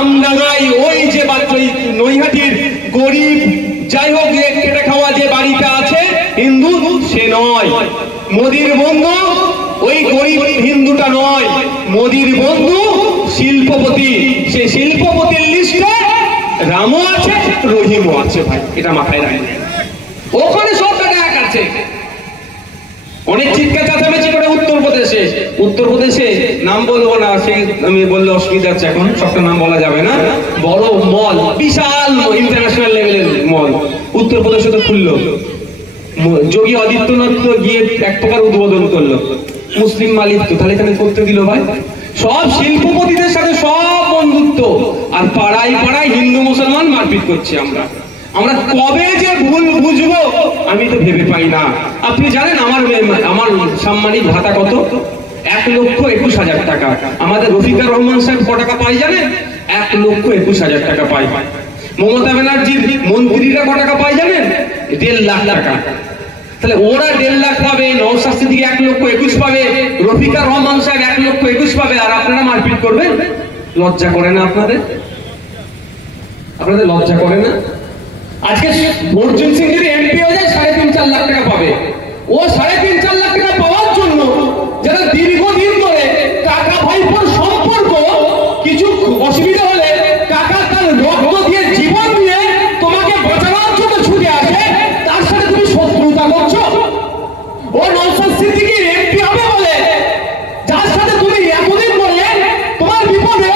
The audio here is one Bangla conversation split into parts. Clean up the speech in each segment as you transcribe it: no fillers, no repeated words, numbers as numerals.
আমডাঙ্গায় ওই যে নৈহাটির গরিব যাই হোক কেটে খাওয়া যে বাড়িটা আছে হিন্দু, সে নয় মোদির বন্ধু। ওই গরিব হিন্দুটা নয়, মোদির বন্ধু শিল্পপতি। সেই শিল্পপতির লিস্টে রামও আছে, রহিমও আছে ভাই, এটা মাথায় রাখবেন। ওখানে সব টাকা এক আছে। অনেক চিৎকার চাচামেচি করে উত্তরপ্রদেশে নাম বলবো না, সে আমি বললে অসুবিধা আছে, এখন সবটা নাম বলা যাবে না। বড় মল, বিশাল ইন্টারন্যাশনাল লেভেলের মল উত্তরপ্রদেশে তো খুললো। যোগী আদিত্যনাথ তো গিয়ে এক প্রকার উদ্বোধন করলো, মুসলিম মালিক তো, তাহলে এখানে করতে দিল ভাই। সব শিল্পপতিদের সাথে সব বন্ধুত্ব, আর পাড়ায় পাড়ায় হিন্দু মুসলমান মারপিট করছি আমরা। কবে যে ভুল বুঝবো আমি তো ভেবে পাই না। আপনি জানেন আমার সাম্মানিক ভাতা কত? 1,21,000 টাকা। আমাদের রফিকুর রহমান সাহেব কত টাকা পাই জানেন? 1,21,000 টাকা পাই। মমতা ব্যানার্জির মন্ত্রীরা কত টাকা পাই জানেন? 1.5 লাখ টাকা। তাহলে ওরা 1.5 লাখ পাবে, নওশাদ সিদ্দিকী 1,21,000 পাবে, রফিকুর রহমান সাহেব 1,21,000 পাবে, আর আপনারা মারপিট করবেন? লজ্জা করে না আপনাদের? লজ্জা করে না? আজকে অর্জুন সিং যদি এমপি হয়ে যায় 3.5-4 লাখ টাকা পাবে। ও 3.5-4 লাখ টাকা পাওয়ার জন্য যারা দীর্ঘদিন ধরে কাকা ভাইপোর সম্পর্ক, কিছু অসুবিধা হলে কাকা তার রক্ত দিয়ে জীবন দিয়ে তোমাকে বাঁচানোর জন্য ছুটে আসে, তার সাথে তুমি শত্রুতা করছো। ও নওশাদ সিদ্দিকী এমপি হবে বলে, যার সাথে তুমি এতদিন ধরে তোমার বিপদে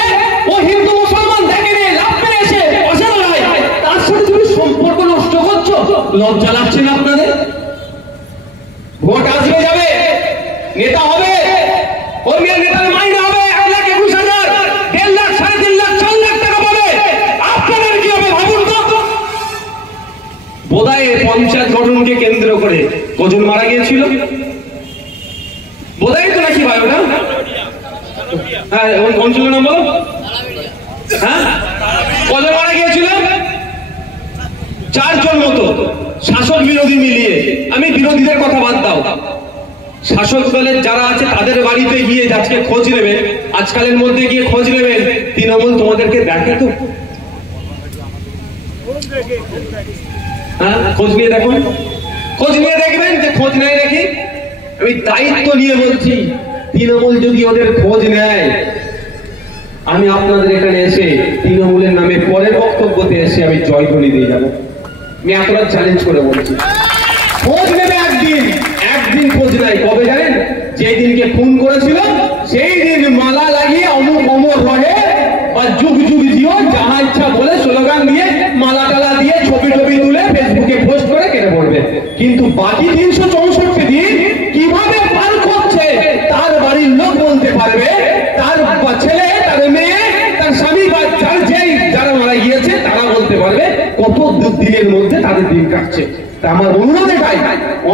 ও হিন্দু মুসলমান দেখে নিয়ে লাভ পেয়ে এসে পাশে দাঁড়ায়, তার সাথে তুমি সম্পর্ক নষ্ট করছো। লজ্জা লাগছে না আপনাদের? ভোট আসবে যাবে, নেতা হবে, ওই নেতার মাইনে হবে 1,21,000, 1.5 লাখ, 3.5 লাখ, 4 লাখ টাকা পাবে। আপনাদের কি হবে ভাবুন তো। বোধহয় পঞ্চায়েত গঠনকে কেন্দ্র করে কজন মারা গিয়েছিল বোধহয় তো, নাকি ভাই ওটা? হ্যাঁ, অঞ্চলের নাম বলো। হ্যাঁ, কজন মারা গিয়েছিল? 4 জন মতো, শাসক বিরোধী মিলিয়ে। আমি বিরোধীদের কথা বাদ দাও, শাসক দলের যারা আছে তাদের বাড়িতে গিয়ে আজকে খোঁজ নেবেন, আজকালের মধ্যে গিয়ে খোঁজ নেবেন, তৃণমূল তোমাদেরকে দেখে তো? হ্যাঁ, খোঁজ নিয়ে দেখুন, খোঁজ নিয়ে দেখবেন যে খোঁজ নেয় নাকি। আমি দায়িত্ব নিয়ে বলছি, তৃণমূল যদি ওদের খোঁজ নেয়, আমি আপনাদের এখানে এসে তৃণমূলের নামে পরের বক্তব্যতে এসে আমি জয়ধ্বনি দিয়ে যাবো। আমি এতটা চ্যালেঞ্জ করে বলছি, খোঁজ নেবে একদিন খোঁজ নাই। কবে জানেন? যেই দিনকে খুন করেছিল সেই দিন মালা লাগিয়ে অমর রহে বা যুগ যুগ জিও যাহা ইচ্ছা বলে স্লোগান দিয়ে মালা টালা দিয়ে ছবি তুলে ফেসবুকে পোস্ট করে কেটে পড়বে। কিন্তু বাকি 364 দিন কিভাবে পার করছে তার বাড়ির লোক বলতে পারবে, তার ছেলে, তার মেয়ে, তার স্বামী বা যারা মারা গিয়েছে তারা বলতে পারবে কত দিনের মধ্যে তাদের দিন কাটছে। আমার অনুরোধ এটাই,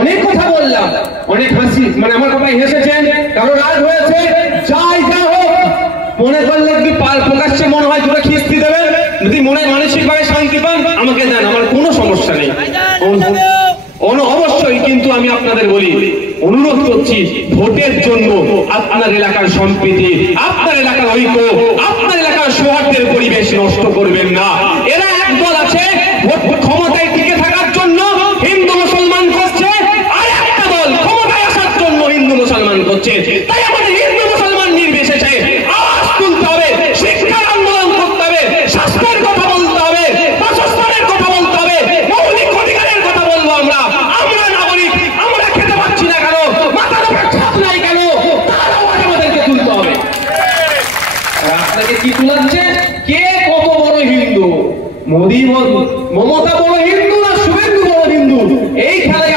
অনেক কথা বললাম, অনেক হাসি, আমার কথায় হেসেছেন, কারো রাগ হয়েছে, যাই যা হোক, মনে করলে কি প্রকাশ্যে মনে হয় দুটো খিস্তি দেবেন, যদি মনে মানসিকভাবে শান্তি পান আমাকে দেন, আমার কোনো সমস্যা নেই অবশ্যই। কিন্তু আমি আপনাদের বলি, অনুরোধ করছি, ভোটের জন্য আপনার এলাকার সম্প্রীতি, আপনার এলাকার ঐক্য, আপনার এলাকার সৌহার্দ্যের পরিবেশ নষ্ট করবেন না। এরা একদল আছে ক্ষমতায় টিকে থাকার জন্য হিন্দু মুসলমান করছে, আর একটা দল ক্ষমতায় আসার জন্য হিন্দু মুসলমান করছে। তাই আমাদের হিন্দু মুসলমান নির্বিশেষে আওয়াজ তুলতে হবে, শিক্ষার আন্দোলন করতে হবে, স্বাস্থ্যের কথা বলতে হবে, বাসস্থানের কথা বলতে হবে, মৌলিক অধিকারের কথা বলবো। আমরা নাগরিক, আমরা খেতে পাচ্ছি না কেন, মাথার উপর ছাদ নাই কেন, তার আওয়াজ আমাদেরকে তুলতে হবে। আপনাকে কি তুলাচ্ছে? কে কত বড় হিন্দু? মোদী, মমতা বড় হিন্দু না শুভেন্দু বড় হিন্দু? এই খেলায়